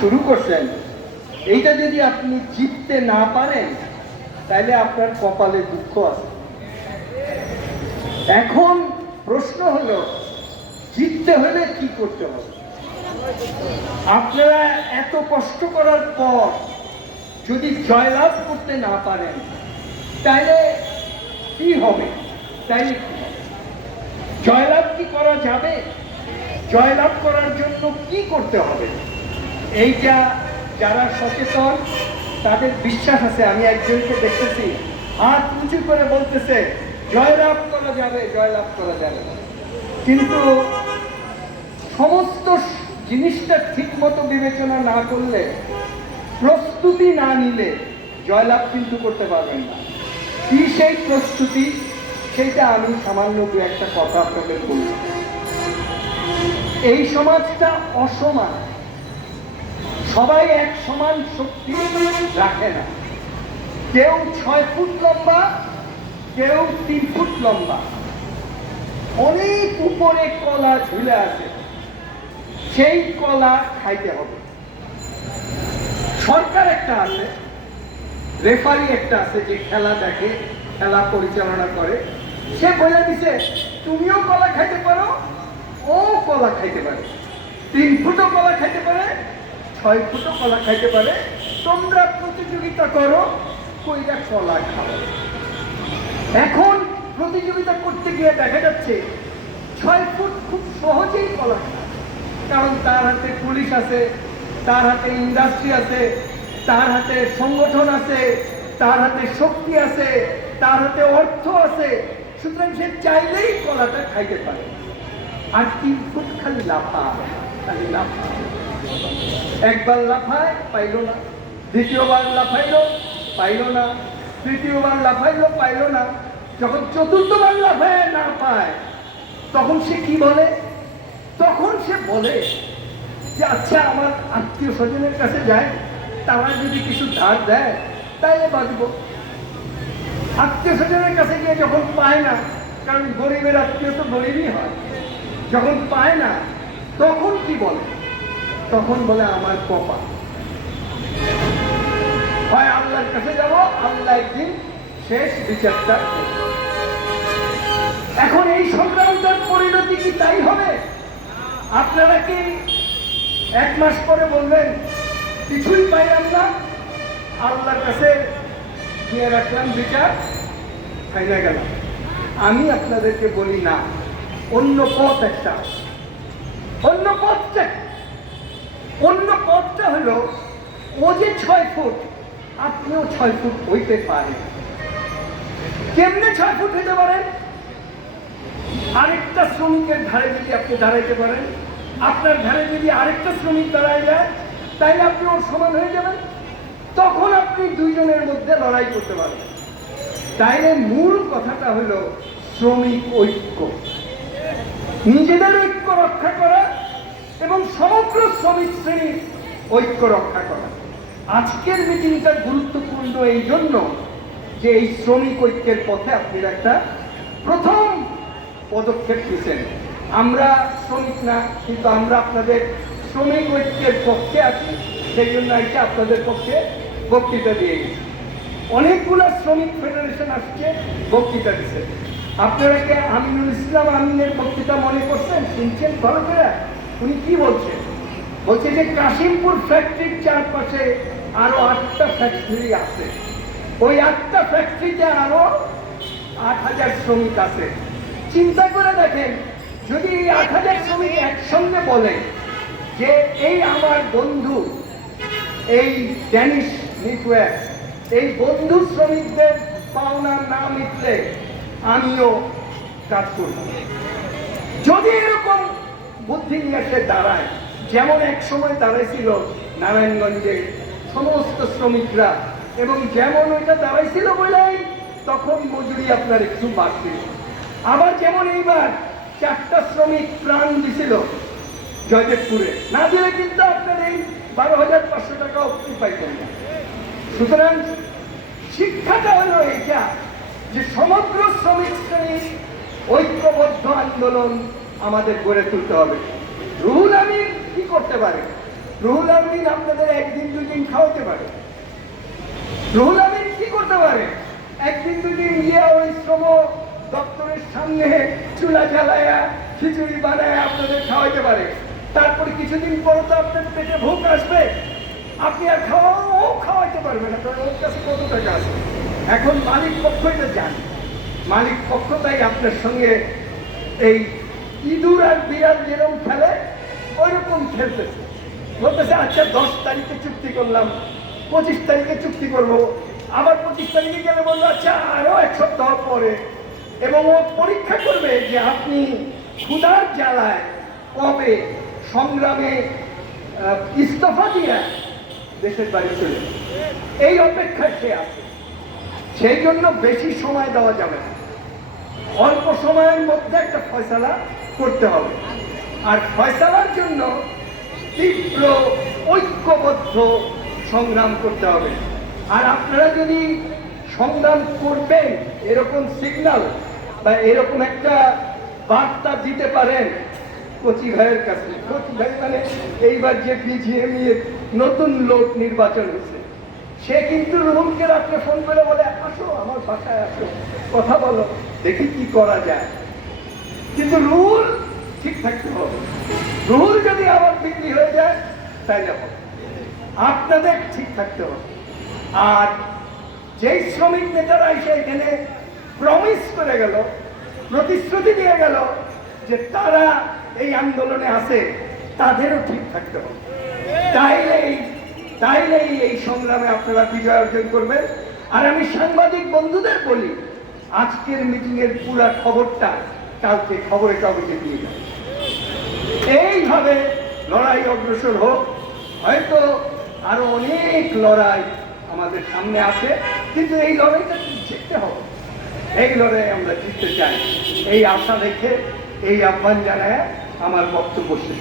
শুরু করছেন, এইটা যদি আপনি জিততে না পারেন তাহলে আপনার কপালে দুঃখ আছে। এখন প্রশ্ন হলো, জিততে হলে কি করতে হবে? আপনারা এত কষ্ট করার পর যদি জয়লাভ করতে না পারেন তাহলে কি হবে? জয়লাভ কি করা যাবে? জয়লাভ করার জন্য কি করতে হবে? এইটা যারা সচেতন তাদের বিশ্বাস আছে। আমি একজনকে দেখতেছি হাত উঁচু করে বলতেছে জয়লাভ করা যাবে, জয়লাভ করা যাবে। কিন্তু সমস্ত জিনিসটা ঠিক মতো বিবেচনা না করলে, প্রস্তুতি না নিলে জয়লাভ কিন্তু করতে পারবেন না। কি সেই প্রস্তুতি? সেইটা আমি সামান্য দু একটা কথা আপনাদের বলব। এই সমাজটা অসমান, সবাই এক সমান শক্তি রাখে না। কেউ 6 ফুট লম্বা, কেউ 3 ফুট লম্বা, অনেক উপরে কলা ঝুলে আছে, সেই কলা খাইতে হবে। সরকার একটা আছে, রেফারি একটা আছে যে খেলা দেখে, খেলা পরিচালনা করে, সে বলে দিছে তুমিও কলা খাইতে পারো, ও কলা খাইতে পারে, 3 ফুটও কলা খাইতে পারে, 6 ফুটও কলা খাইতে পারে, তোমরা প্রতিযোগিতা করো কইরা কলা খাও। এখন প্রতিযোগিতা করতে গিয়ে দেখা যাচ্ছে 6 ফুট খুব সহজেই কলা খায়, কারণ তার হাতে পুলিশ আছে, তার হাতে ইন্ডাস্ট্রি আছে, তার হাতে সংগঠন আছে, তার হাতে শক্তি আছে, তার হাতে অর্থ আছে। সুতরাং সে চাইলেই কলাটা খাইতে পারে। আর 3 ফুট খালি লাফায়, খালি লাফায়। একবার লাফায় পাইল না, দ্বিতীয়বার লাফাইলো পাইল না, তৃতীয়বার লাফাইলো পাইল না। যখন চতুর্থবার লাফায় না পায় তখন সে কি বলে? তখন সে বলে যে আচ্ছা আমার আত্মীয় স্বজনের কাছে যায়, তারা যদি কিছু ধার দেয় তাইলে বাঁচব। আত্মীয় স্বজনের কাছে গিয়ে যখন পায় না, কারণ গরিবের আত্মীয় তো গরিবই হয়, যখন পায় না তখন কি বলে? তখন বলে আমার কপাল, হয় আল্লাহর কাছে যাব, আল্লাহ একদিন শেষ বিচারটা। এখন এই সংগ্রামটার পরিণতি কি তাই হবে? আপনারা কি 1 মাস পরে বলবেন কিছুই পাইলাম না, আল্লাহর কাছে দিয়ে রাখলাম বিচার, খাইয়া গেলাম? আমি আপনাদেরকে বলি না, অন্য পথ একটা, অন্য পথটা হলো ও যে 6 ফুট, আপনিও 6 ফুট হইতে পারেন। কেমনে 6 ফুট হইতে পারেন? আরেকটা শ্রমিকের ধারে যদি আপনি দাঁড়াইতে পারেন, আপনার ধারে যদি আরেকটা শ্রমিক দাঁড়ায় যায়, তাইলে আপনি ওর সমান হয়ে যাবেন। তখন আপনি দুইজনের মধ্যে লড়াই করতে পারবেন। তাইলে মূল কথাটা হলো শ্রমিক ঐক্য, নিজেদের ঐক্য রক্ষা করা এবং সমগ্র শ্রমিক শ্রেণীর ঐক্য রক্ষা করা। আজকের মিটিংটা গুরুত্বপূর্ণ এই জন্য যে এই শ্রমিক ঐক্যের পথে আপনি একটা প্রথম পদক্ষেপ নিয়েছেন। আমরা শ্রমিক না, কিন্তু আমরা আপনাদের শ্রমিক ঐক্যের পক্ষে আছি, সেই জন্য এটা আপনাদের পক্ষে বক্তৃতা দিয়ে গেছি। অনেকগুলো শ্রমিক ফেডারেশন আসছে, বক্তৃতা দিচ্ছে। আপনারা কি আমিনুল ইসলাম আমিনের বক্তৃতা মনে করছেন? শুনছেন ভালো করে? উনি কি বলছেন? বলছে যে কাশিমপুর ফ্যাক্টরির চারপাশে আরো 8টা ফ্যাক্টরি আছে, ওই 8টা ফ্যাক্টরিতে আরো 8000 শ্রমিক আছে। চিন্তা করে দেখেন, যদি এই 8000 শ্রমিক একসঙ্গে বলে যে এই আমার বন্ধু, এই ড্যানিশ নেটওয়ার্ক, এই বন্ধু শ্রমিকদের পাওনা না মিটলে আমিও কাজ করব, যদি এরকম বুদ্ধি নিয়ে এসে দাঁড়ায়, যেমন এক সময় দাঁড়াইছিল নারায়ণগঞ্জে সমস্ত শ্রমিকরা, এবং যেমন ওইটা দাঁড়াইছিল বলেই তখন মজুরি আপনার একটু বাড়ছিল। আবার যেমন এইবার 4টা শ্রমিক প্রাণ দিছিল জয়দেবপুরে, না দিলে কিন্তু আপনার এই 12,500 টাকা অব্দি পাইতেন না। সুতরাং শিক্ষাটা হলো এটা যে সমগ্র শ্রমিক শ্রেণীর ঐক্যবদ্ধ আন্দোলন আমাদের গড়ে তুলতে হবে। রুহুল আমিন কি করতে পারে? রুহুল আমিন আপনাদের একদিন দুদিন খাওয়াতে পারে। রুহুল আমিন কি করতে পারে? একদিন দুদিন গিয়ে ওই শ্রম দপ্তরের সামনে চুলা জ্বালায়া খিচুড়ি বানায় আপনাদের খাওয়াইতে পারে। তারপরে কিছুদিন পর তো আপনার পেটে ভোক আসবে, আপনি আর খাওয়াইতে পারবেন না, কারণ ওর কাছে কত টাকা আছে। এখন মালিক পক্ষই তো জানে, মালিক পক্ষ তাই আপনার সঙ্গে এই ইঁদুর আর বিড়াল যেরকম খেলে ওইরকম খেলতেছে। বলতেছে আচ্ছা 10 তারিখে চুক্তি করলাম, 25 তারিখে চুক্তি করব, আবার 25 তারিখে গেলে বললো আচ্ছা আরো 1 সপ্তাহ পরে। এবং ও পরীক্ষা করবে যে আপনি ক্ষুধার জ্বালায় কবে সংগ্রামে ইস্তফা দিয়ে দেশের বাড়ি চলে, এই অপেক্ষায় সে আছে। সেই জন্য বেশি সময় দেওয়া যাবে না, অল্প সময়ের মধ্যে একটা ফয়সালা করতে হবে। আর ফয়সালার জন্য তীব্র ঐক্যবদ্ধ সংগ্রাম করতে হবে। আর আপনারা যদি সংগ্রাম করবেন এরকম সিগন্যাল বা এরকম একটা বার্তা দিতে পারেন কচি ভাইয়ের কাছে, কচি ভাই মানে এইবার যে বিজিএম নতুন লোক নির্বাচন হয়েছে, সে কিন্তু রুহুলকে রাত্রে ফোন করে বলে আসো আমার বাসায় আসো, কথা বলো, দেখি কি করা যায়। কিন্তু রুহুল ঠিক থাকতে হবে। রুহুল যদি আবার বিক্রি হয়ে যায় তাইলে হবে, আপনাদের ঠিক থাকতে হবে। আর যেই শ্রমিক নেতারা এসে এখানে প্রমিস করে গেল, প্রতিশ্রুতি দিয়ে গেল যে তারা এই আন্দোলনে আছে, তাদেরও ঠিক থাকতে হবে। তাইলেই এই সংগ্রামে আপনারা বিজয় অর্জন করবেন। আর আমি সাংবাদিক বন্ধুদের বলি, আজকের মিটিং এর পুরা খবরটা কালকে খবরের কাগজে দিয়ে যাবে। এইভাবে লড়াই অগ্রসর হোক। হয়তো আরো অনেক লড়াই আমাদের সামনে আছে, কিন্তু এই লড়াইটা জিততে হবে। এই লড়াই আমরা জিততে চাই, এই আশা রেখে এই আহ্বান জানায় আমার বক্তব্য শেষ।